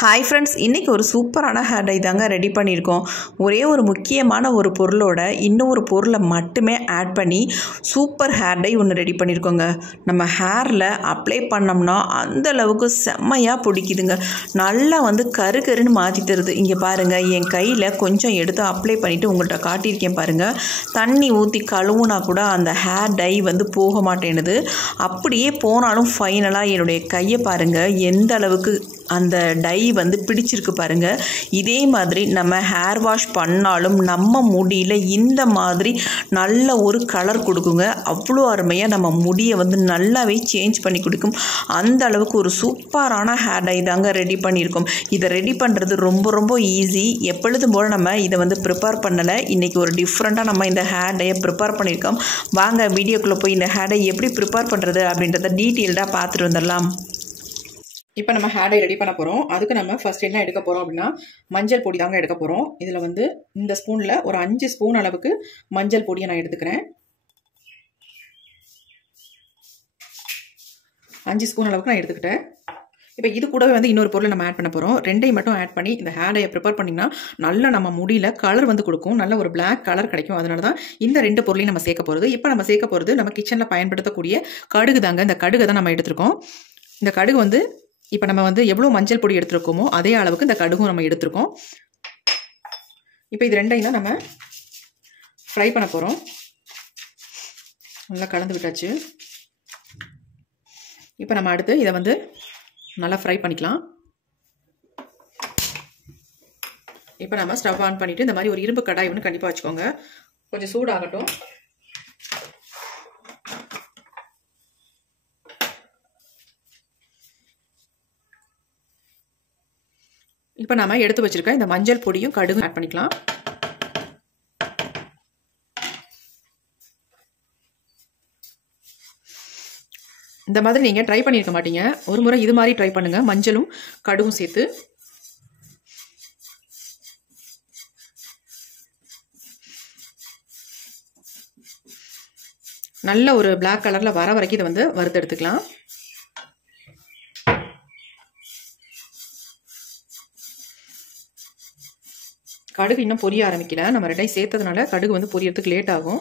Hi friends, இன்றைக்கி ஒரு சூப்பரான ஹேர் டை தாங்க ரெடி பண்ணியிருக்கோம். ஒரே ஒரு முக்கியமான ஒரு பொருளோட இன்னொரு பொருளை மட்டுமே ஆட் பண்ணி சூப்பர் ஹேர் டை ஒன்று ரெடி பண்ணியிருக்கோங்க. நம்ம ஹேரில் அப்ளை பண்ணோம்னா அந்தளவுக்கு செம்மையாக பிடிக்குதுங்க. நல்லா கரு கருன்னு மாற்றி தருது. இங்கே பாருங்கள், என் கையில் கொஞ்சம் எடுத்து அப்ளை பண்ணிவிட்டு உங்கள்கிட்ட காட்டியிருக்கேன் பாருங்கள். தண்ணி ஊற்றி கழுவுனா கூட அந்த ஹேர் டை போக மாட்டேனுது. அப்படியே போனாலும் ஃபைனலாக என்னுடைய கையை பாருங்கள் எந்த அளவுக்கு அந்த டை பிடிச்சிருக்கு பாருங்கள். இதே மாதிரி நம்ம ஹேர் வாஷ் பண்ணாலும் நம்ம முடியில் இந்த மாதிரி நல்ல ஒரு கலர் கொடுக்குங்க. அவ்வளோ அருமையாக நம்ம முடியை நல்லாவே சேஞ்ச் பண்ணி கொடுக்கும். அந்த அளவுக்கு ஒரு சூப்பரான ஹேர் டை தாங்க ரெடி பண்ணியிருக்கோம். இதை ரெடி பண்ணுறது ரொம்ப ரொம்ப ஈஸி. எப்பொழுதும் போல் நம்ம இதை ப்ரிப்பேர் பண்ணலை. இன்றைக்கி ஒரு டிஃப்ரெண்ட்டாக நம்ம இந்த ஹேர் டையை ப்ரிப்பேர் பண்ணியிருக்கோம். வாங்க வீடியோக்குள்ளே போய் இந்த ஹேர் டை எப்படி ப்ரிப்பேர் பண்ணுறது அப்படின்றத டீட்டெயில்டாக பார்த்துட்டு வந்துடலாம். இப்போ நம்ம ஹேர் டை ரெடி பண்ண போகிறோம். அதுக்கு நம்ம ஃபர்ஸ்ட் என்ன எடுக்க போகிறோம் அப்படின்னா மஞ்சள் பொடி தாங்க எடுக்க போகிறோம். இதில் இந்த ஸ்பூனில் ஒரு 5 ஸ்பூன் அளவுக்கு மஞ்சள் பொடியை நான் எடுத்துக்கிறேன். 5 ஸ்பூன் அளவுக்கு நான் எடுத்துக்கிட்டேன். இப்போ இது கூடவே இன்னொரு பொருளை நம்ம ஆட் பண்ண போகிறோம். ரெண்டையும் மட்டும் ஆட் பண்ணி இந்த ஹேர் டையை ப்ரிப்பேர் பண்ணிங்கன்னா நல்லா நம்ம முடியில் கலர் கொடுக்கும். நல்ல ஒரு பிளாக் கலர் கிடைக்கும். அதனால தான் இந்த 2 பொருளையும் நம்ம சேர்க்க போகிறது. இப்போ நம்ம சேர்க்க போகிறது நம்ம கிச்சனில் பயன்படுத்தக்கூடிய கடுகு தாங்க. இந்த கடுகை தான் நம்ம எடுத்துருக்கோம். இந்த கடுகு இப்போ நம்ம எவ்வளோ மஞ்சள் பொடி எடுத்துருக்கோமோ அதே அளவுக்கு இந்த கடுகும் நம்ம எடுத்துருக்கோம். இப்போ இது ரெண்டையும் தான் நம்ம ஃப்ரை பண்ண போகிறோம். நல்லா கலந்து விட்டாச்சு. இப்போ நம்ம அடுத்து இதை நல்லா ஃப்ரை பண்ணிக்கலாம். இப்போ நம்ம ஸ்டவ் ஆன் பண்ணிவிட்டு இந்த மாதிரி ஒரு இரும்பு கடாய் கண்டிப்பாக வச்சுக்கோங்க. கொஞ்சம் சூடாகட்டும். இப்போ நாம எடுத்து வச்சிருக்க இந்த மஞ்சள் பொடியும் கடுகு ஆட் பண்ணிக்கலாம். இந்த மாதிரி நீங்கள் ட்ரை பண்ணியிருக்க மாட்டீங்க. ஒரு முறை இது மாதிரி ட்ரை பண்ணுங்கள். மஞ்சளும் கடுகும் சேர்த்து நல்ல ஒரு பிளாக் கலரில் வர வரைக்கும் இதை வறுத்து எடுத்துக்கலாம். கடுகு இன்னும் பொரிய ஆரம்பிக்கல. நம்ம ரெண்டையும் சேர்த்ததுனால கடுகு பொரியறதுக்கு லேட் ஆகும்.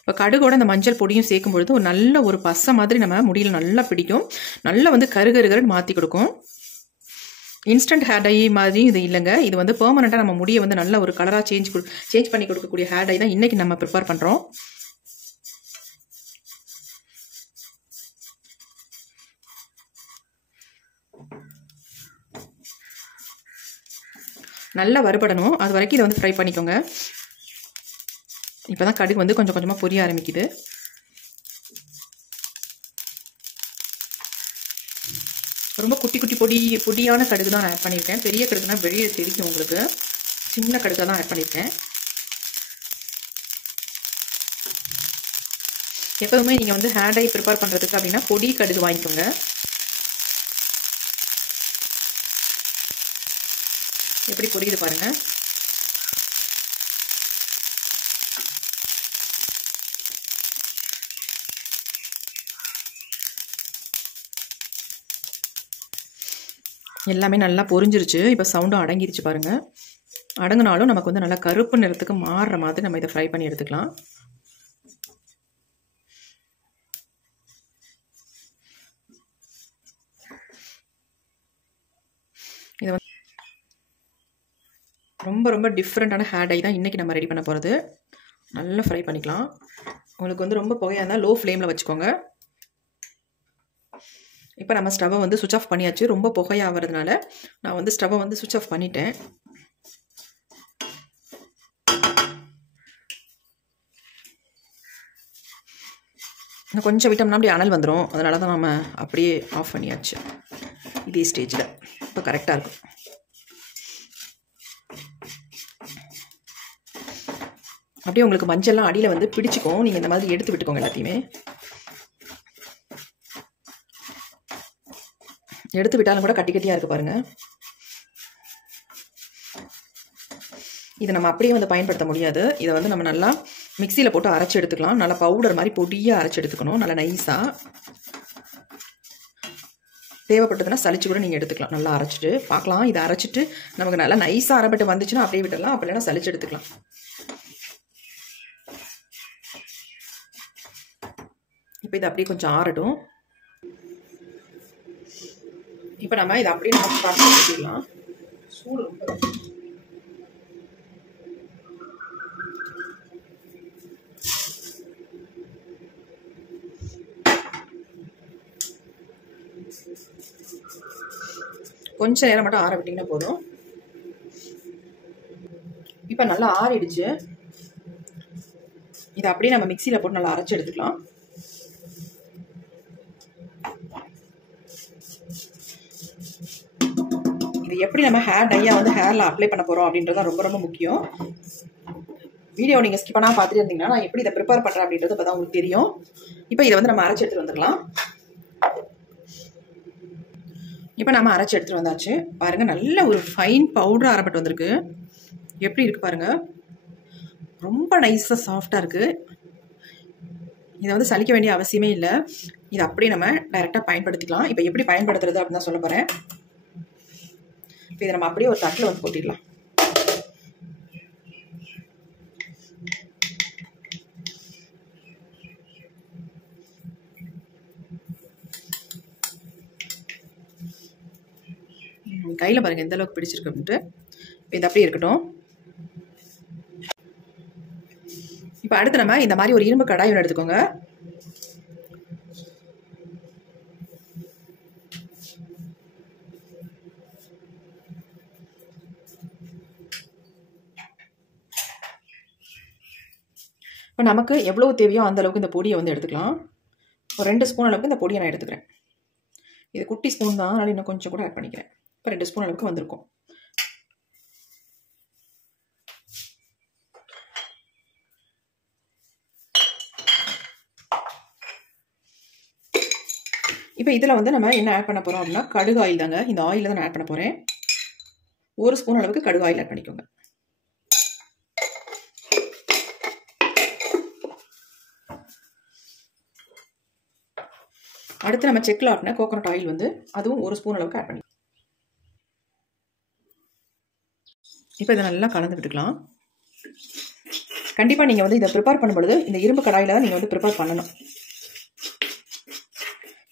இப்போ கடுகோட இந்த மஞ்சள் பொடியும் சேர்க்கும் பொழுது ஒரு நல்ல ஒரு பசை மாதிரி நம்ம முடியில் நல்லா பிடிக்கும். நல்லா கருகருகருன்னு மாற்றி கொடுக்கும். இன்ஸ்டன்ட் ஹேர் டை மாதிரி இது இல்லைங்க. இது பெர்மனெண்ட்டாக நம்ம முடியை நல்ல ஒரு கலராக சேஞ்ச் பண்ணி கொடுக்கக்கூடிய ஹேர் டை தான் இன்றைக்கி நம்ம ப்ரிப்பேர் பண்ணுறோம். நல்லா வறுபடணும். அது வரைக்கும் இதை ஃப்ரை பண்ணிக்கோங்க. இப்போ தான் கடுகு கொஞ்சம் கொஞ்சமாக பொரிய ஆரம்பிக்குது. ரொம்ப குட்டி குட்டி பொடியான கடுகு தான் நான் ஆட் பண்ணியிருக்கேன். பெரிய கடுகுனா வெளியே தெரிக்கும் உங்களுக்கு. சின்ன கடுகாக தான் ஆட் பண்ணியிருக்கேன். எப்போதுமே நீங்கள் ஹேர் டை ப்ரிப்பேர் பண்ணுறதுக்கு அப்படின்னா பொடி கடுகு வாங்கிக்கோங்க. எப்படி பொரியுது பாருங்க. எல்லாமே நல்லா பொரிஞ்சிருச்சு. இப்போ சவுண்டும் அடங்கிருச்சு பாருங்க. அடங்கினாலும் நமக்கு நல்லா கருப்பு நிறத்துக்கு மாறுற மாதிரி நம்ம இதை ஃப்ரை பண்ணி எடுத்துக்கலாம். இது ரொம்ப ரொம்ப டிஃப்ரெண்ட்டான ஹேர் டை தான் இன்றைக்கி நம்ம ரெடி பண்ண போகிறது. நல்லா ஃப்ரை பண்ணிக்கலாம். உங்களுக்கு ரொம்ப புகையாக இருந்தால் லோ ஃப்ளேமில் வச்சுக்கோங்க. இப்போ நம்ம ஸ்டவ்வை சுவிட்ச் ஆஃப் பண்ணியாச்சு. ரொம்ப புகையாகிறதுனால நான் ஸ்டவ்வை சுவிட்ச் ஆஃப் பண்ணிட்டேன். இன்னும் கொஞ்சம் விட்டோம்னா அப்படியே அனல் வந்துடும். அதனால தான் நம்ம அப்படியே ஆஃப் பண்ணியாச்சு. இதே ஸ்டேஜில் இப்போ கரெக்டாக இருக்கும். அப்படியே உங்களுக்கு மஞ்சள்லாம் அடியில் பிடிச்சிக்கும். நீங்கள் இந்த மாதிரி எடுத்து விட்டுக்கோங்க. எல்லாத்தையுமே எடுத்து விட்டாலும் கூட கட்டி கட்டியாக இருக்குது பாருங்கள். இதை நம்ம அப்படியே பயன்படுத்த முடியாது. இதை நம்ம நல்லா மிக்சியில் போட்டு அரைச்சி எடுத்துக்கலாம். நல்லா பவுடர் மாதிரி பொடியாக அரைச்சி எடுத்துக்கணும், நல்லா நைஸாக. தேவைப்பட்டதுன்னா சளிச்சு கூட நீங்கள் எடுத்துக்கலாம். நல்லா அரைச்சிட்டு பார்க்கலாம். இதை அரைச்சிட்டு நமக்கு நல்லா நைஸாக அரைப்பட்டு வந்துச்சுன்னா அப்படியே விட்டுடலாம், அப்படி இல்லைன்னா சளிச்சு எடுத்துக்கலாம். இப்போ இது அப்படியே கொஞ்சம் ஆறட்டும். இப்போ நம்ம இதை அப்படியே நம்ம பார்த்து வச்சுக்கலாம். சூடு கொஞ்சம் நேரம் மட்டும் ஆற விட்டிங்கன்னா போதும். இப்போ நல்லா ஆறிடுச்சு. இதை அப்படியே நம்ம மிக்சியில் போட்டு நல்லா அரைச்சி எடுத்துக்கலாம். இது எப்படி நம்ம ஹேர் டையாக வந்து ஹேரில் அப்ளை பண்ண போகிறோம் அப்படின்றது ரொம்ப ரொம்ப முக்கியம். வீடியோ நீங்கள் ஸ்கிப் பண்ணால் பார்த்துட்டு இருந்தீங்கன்னா நான் எப்படி இதை ப்ரிப்பேர் பண்ணுறேன் அப்படின்றது இப்போ தான் உங்களுக்கு தெரியும். இப்போ இதை வந்து நம்ம அரைச்சி எடுத்துகிட்டு வந்துடலாம். இப்போ நம்ம அரைச்சி எடுத்துகிட்டு வந்தாச்சு. பாருங்கள், நல்ல ஒரு ஃபைன் பவுடர் அரைப்பட்டு வந்திருக்கு. எப்படி இருக்குது பாருங்கள், ரொம்ப நைஸாக சாஃப்டாக இருக்குது. இதை வந்து சலிக்க வேண்டிய அவசியமே இல்லை. இதை அப்படியே நம்ம டைரெக்டாக பயன்படுத்திக்கலாம். இப்போ எப்படி பயன்படுத்துறது அப்படின்னு தான் சொல்ல போகிறேன். இப்போ இதை நம்ம அப்படியே ஒரு தட்டில் வந்து போட்டிடலாம். கையில் பாருங்கள் எந்த அளவுக்கு பிடிச்சிருக்கு அப்படின்ட்டு. இப்போ இது அப்படியே இருக்கட்டும். இப்போ அடுத்து நம்ம இந்த மாதிரி ஒரு இரும்பு கடாய் ஒன்று எடுத்துக்கோங்க. இப்போ நமக்கு எவ்வளோ தேவையோ அந்த அளவுக்கு இந்த பொடியை வந்து எடுத்துக்கலாம். ஒரு 2 ஸ்பூன் அளவுக்கு இந்த பொடியை நான் எடுத்துக்கிறேன். இது குட்டி ஸ்பூன் தான், அதனால் இன்னும் கொஞ்சம் கூட ஆட் பண்ணிக்கிறேன். இப்போ 2 ஸ்பூன் அளவுக்கு வந்திருக்கும். இப்போ இதில் வந்து நம்ம என்ன ஆட் பண்ண போகிறோம் அப்படின்னா கடுகு ஆயில் தாங்க. இந்த ஆயிலில் தான் நான் ஆட் பண்ண போகிறேன். 1 ஸ்பூன் அளவுக்கு கடுகு ஆயில் ஆட் பண்ணிக்கோங்க. அடுத்து நம்ம செக்கில் ஆட்டின கோகோனட் ஆயில் வந்து அதுவும் 1 ஸ்பூன் அளவுக்கு ஆட் பண்ணி இப்போ இதை நல்லா கலந்து விட்டுக்கலாம். கண்டிப்பாக நீங்கள் வந்து இதை ப்ரிப்பேர் பண்ணும்பொழுது இந்த இரும்பு கடாயில் தான் நீங்கள் வந்து ப்ரிப்பேர் பண்ணணும்.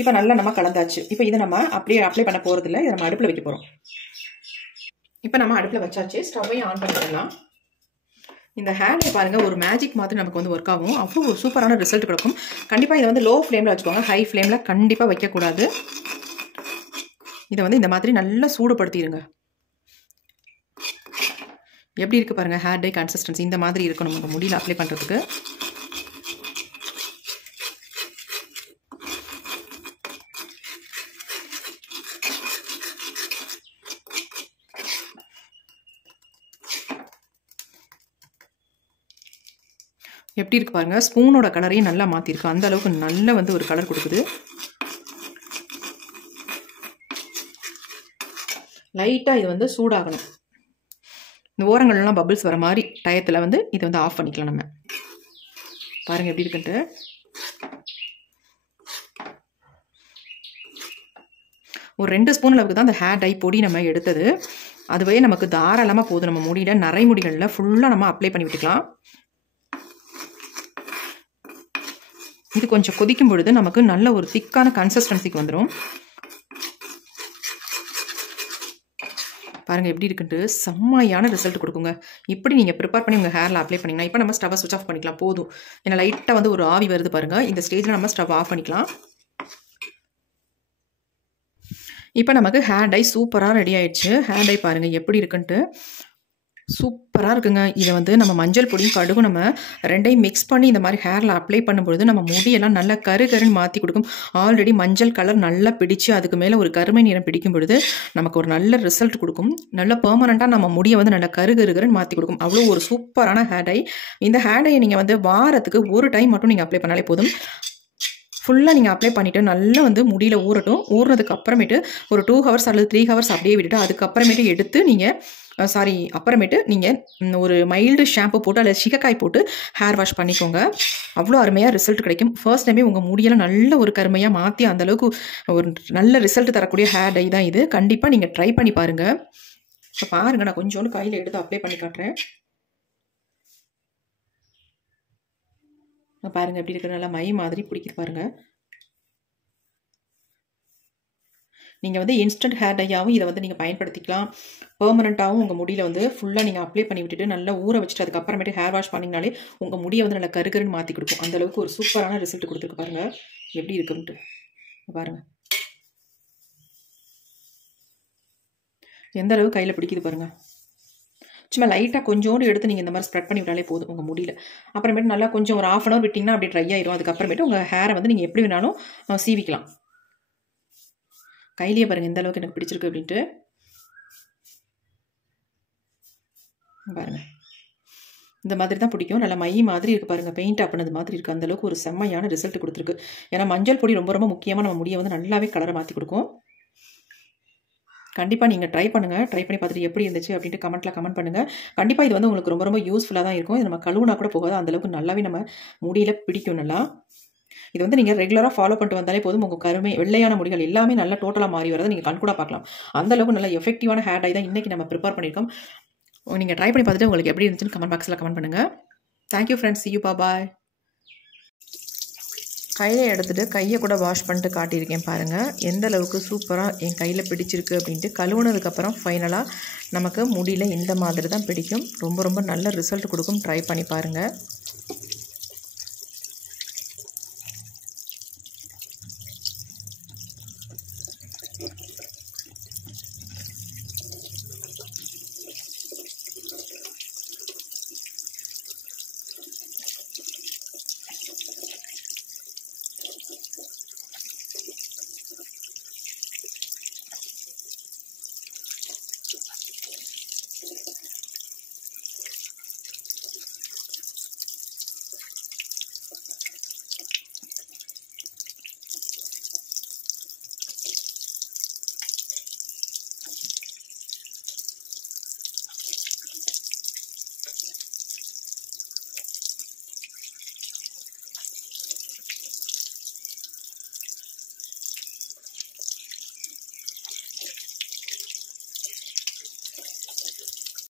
இப்போ நல்லா நம்ம கலந்தாச்சு. இப்போ இதை நம்ம அப்படியே அப்ளை பண்ண போகிறதில்ல, இதை நம்ம அடுப்பில் வைக்க போகிறோம். இப்போ நம்ம அடுப்பில் வச்சாச்சு. ஸ்டவ்வையும் ஆன் பண்ணிடலாம். இந்த ஹேண்டை பாருங்கள், ஒரு மேஜிக் மாதிரி நமக்கு வந்து ஒர்க் ஆகும். அவ்வளோ ஒரு சூப்பரான ரிசல்ட் கிடைக்கும். கண்டிப்பாக இதை வந்து லோ ஃப்ளேமில் வச்சுக்கோங்க, ஹை ஃப்ளேமில் கண்டிப்பாக வைக்கக்கூடாது. இதை வந்து இந்த மாதிரி நல்லா சூடுபடுத்திடுங்க. எப்படி இருக்குது பாருங்கள், ஹேர் டை கன்சிஸ்டன்சி இந்த மாதிரி இருக்கணும் நம்ம முடியில் அப்ளை பண்ணுறதுக்கு. எப்படி இருக்குது பாருங்கள், ஸ்பூனோட கலரையும் நல்லா மாற்றிருக்கு. அந்த அளவுக்கு நல்ல வந்து ஒரு கலர் கொடுக்குது. லைட்டாக இது வந்து சூடாகணும். இந்த ஓரங்கள்லாம் பபிள்ஸ் வர மாதிரி டயத்தில் வந்து இதை வந்து ஆஃப் பண்ணிக்கலாம். நம்ம பாருங்கள் எப்படி இருக்குன்ட்டு. ஒரு 2 ஸ்பூன் அளவுக்கு தான் அந்த ஹேர் டை பொடி நம்ம எடுத்தது. அதுவே நமக்கு தாராளமாக போதும். நம்ம முடியில் நரை முடிகளில் ஃபுல்லாக நம்ம அப்ளை பண்ணி விட்டுக்கலாம். இது கொஞ்சம் கொதிக்கும் பொழுது நமக்கு நல்ல ஒரு திக்கான கன்சிஸ்டன்சிக்கு வந்துடும். பாருங்கள் எப்படி இருக்குன்ட்டு செம்மையான ரிசல்ட் கொடுக்குங்க. இப்படி நீங்கள் ப்ரிப்பேர் பண்ணி உங்கள் ஹேரில் அப்ளை பண்ணிங்கன்னா இப்போ நம்ம ஸ்டவ்வை சுவிச் ஆஃப் பண்ணிக்கலாம். போதும். ஏன்னா லைட்டாக வந்து ஒரு ஆவி வருது பாருங்கள். இந்த ஸ்டேஜில் நம்ம ஸ்டவ் ஆஃப் பண்ணிக்கலாம். இப்போ நமக்கு ஹேர் டை சூப்பராக ரெடி ஆயிடுச்சு. ஹேர் டை பாருங்கள் எப்படி இருக்குன்ட்டு சூப்பராக இருக்குங்க. இதை வந்து நம்ம மஞ்சள் பொடியும் கடுகும் நம்ம ரெண்டையும் மிக்ஸ் பண்ணி இந்த மாதிரி ஹேரில் அப்ளை பண்ணும்பொழுது நம்ம முடியெல்லாம் நல்லா கருன்னு மாற்றி கொடுக்கும். ஆல்ரெடி மஞ்சள் கலர் நல்லா பிடிச்சி அதுக்கு மேலே ஒரு கருமை நிறம் பிடிக்கும் பொழுது நமக்கு ஒரு நல்ல ரிசல்ட் கொடுக்கும். நல்ல பெர்மனண்ட்டாக நம்ம முடியை வந்து நல்லா கருன்னு மாற்றி கொடுக்கும். அவ்வளோ ஒரு சூப்பரான ஹேர் டை. இந்த ஹேர் டையை நீங்கள் வந்து வாரத்துக்கு ஒரு டைம் மட்டும் நீங்கள் அப்ளை பண்ணாலே போதும். ஃபுல்லாக நீங்கள் அப்ளை பண்ணிவிட்டு நல்லா வந்து முடியில் ஊறட்டும். ஊறுனதுக்கு அப்புறமேட்டு ஒரு 2 ஹவர்ஸ் அல்லது 3 ஹவர்ஸ் அப்படியே விட்டுட்டு அதுக்கப்புறமேட்டு எடுத்து நீங்கள் அப்புறமேட்டு நீங்கள் ஒரு மைல்டு ஷாம்பு போட்டு அல்லது சீகக்காய் போட்டு ஹேர் வாஷ் பண்ணிக்கோங்க. அவ்வளோ அருமையாக ரிசல்ட் கிடைக்கும். ஃபர்ஸ்ட் டைமே உங்கள் முடியெல்லாம் நல்ல ஒரு கருமையாக மாற்றி அந்தளவுக்கு ஒரு நல்ல ரிசல்ட் தரக்கூடிய ஹேர் டை தான் இது. கண்டிப்பாக நீங்கள் ட்ரை பண்ணி பாருங்கள். இப்போ பாருங்கள், நான் கொஞ்சோண்டு கையில் எடுத்து அப்ளை பண்ணி காட்டுறேன். பாருங்கள் எப்படி இருக்கிற நல்லா மை மாதிரி பிடிக்குது பாருங்கள். நீங்கள் வந்து இன்ஸ்டன்ட் ஹேர் டையாகவும் இதை வந்து நீங்கள் பயன்படுத்திக்கலாம். பெர்மனண்ட்டாகவும் உங்கள் முடியில் வந்து ஃபுல்லாக நீங்கள் அப்ளை பண்ணி விட்டுட்டு நல்லா ஊற வச்சுட்டு அதுக்கப்புறமேட்டு ஹேர் வாஷ் பண்ணிங்கனாலே உங்கள் முடியை வந்து நல்லா கருகருன்னு மாற்றி கொடுக்கும். அந்தளவுக்கு ஒரு சூப்பரான ரிசல்ட் கொடுத்துருக்கு பாருங்கள் எப்படி இருக்குன்ட்டு. பாருங்கள் எந்த அளவுக்கு கையில் பிடிக்குது பாருங்கள். சும்மா லைட்டாக கொஞ்சோண்டு எடுத்து நீங்கள் இந்த மாதிரி ஸ்ப்ரெட் பண்ணி விட்டாலே போதும் உங்கள் முடியல. அப்புறமேட்டு நல்லா கொஞ்சம் ஒரு 1/2 hour விட்டிங்கன்னா அப்படி ட்ரை ஆயிரும். அதுக்கப்புறமேட்டு உங்கள் ஹேரை வந்து நீங்கள் எப்படி வேணாலும் சீவிக்கலாம். கையிலேயே பாருங்கள் எந்த அளவுக்கு எனக்கு பிடிச்சிருக்கு அப்படின்ட்டு. பாருங்கள் இந்த மாதிரி தான் பிடிக்கும். நல்லா மை மாதிரி இருக்குது பாருங்கள். பெயிண்ட் ஆப்பினது மாதிரி இருக்குது. அந்தளவுக்கு ஒரு செம்மையான ரிசல்ட் கொடுத்துருக்கு. ஏன்னா மஞ்சள் பொடி ரொம்ப ரொம்ப முக்கியமாக நம்ம முடியை வந்து நல்லாவே கலரை மாற்றி கொடுக்கும். கண்டிப்பாக நீங்கள் ட்ரை பண்ணுங்கள். ட்ரை பண்ணி பார்த்துட்டு எப்படி இருந்துச்சு அப்படின்ட்டு கமெண்ட் பண்ணுங்கள். கண்டிப்பாக இது வந்து உங்களுக்கு ரொம்ப ரொம்ப யூஸ்ஃபுல்லாக தான் இருக்கும். இது நம்ம கழுவுனா கூட போகாது. அந்தளவுக்கு நல்லாவே நம்ம முடியில் பிடிக்கும். நல்லா இது வந்து நீங்கள் ரெகுலராக ஃபாலோ பண்ணிட்டு வந்தாலே போதும். உங்கள் கருமை வெள்ளையான முடிகள் எல்லாமே நல்லா டோட்டலாக மாறி வரதை நீங்கள் கண்கூட பார்க்கலாம். அந்தளவுக்கு நல்ல எஃபெக்டிவான ஹேர் டை தான் இன்றைக்கி நம்ம ப்ரிப்பேர் பண்ணியிருக்கோம். நீங்கள் ட்ரை பண்ணி பார்த்துட்டு உங்களுக்கு எப்படி இருந்துச்சுன்னு கமெண்ட் பாக்ஸில் கமெண்ட் பண்ணுங்கள். Thank you friends. see you, bye. கையில் எடுத்துகிட்டு கையை கூட வாஷ் பண்ணிட்டு காட்டியிருக்கேன் பாருங்கள். எந்த அளவுக்கு சூப்பராக என் கையில் பிடிச்சிருக்கு அப்படின்ட்டு. கழுவுனதுக்கப்புறம் ஃபைனலாக நமக்கு முடியல இந்த மாதிரி தான் பிடிக்கும். ரொம்ப ரொம்ப நல்ல ரிசல்ட் கொடுக்கும். ட்ரை பண்ணி பாருங்கள்.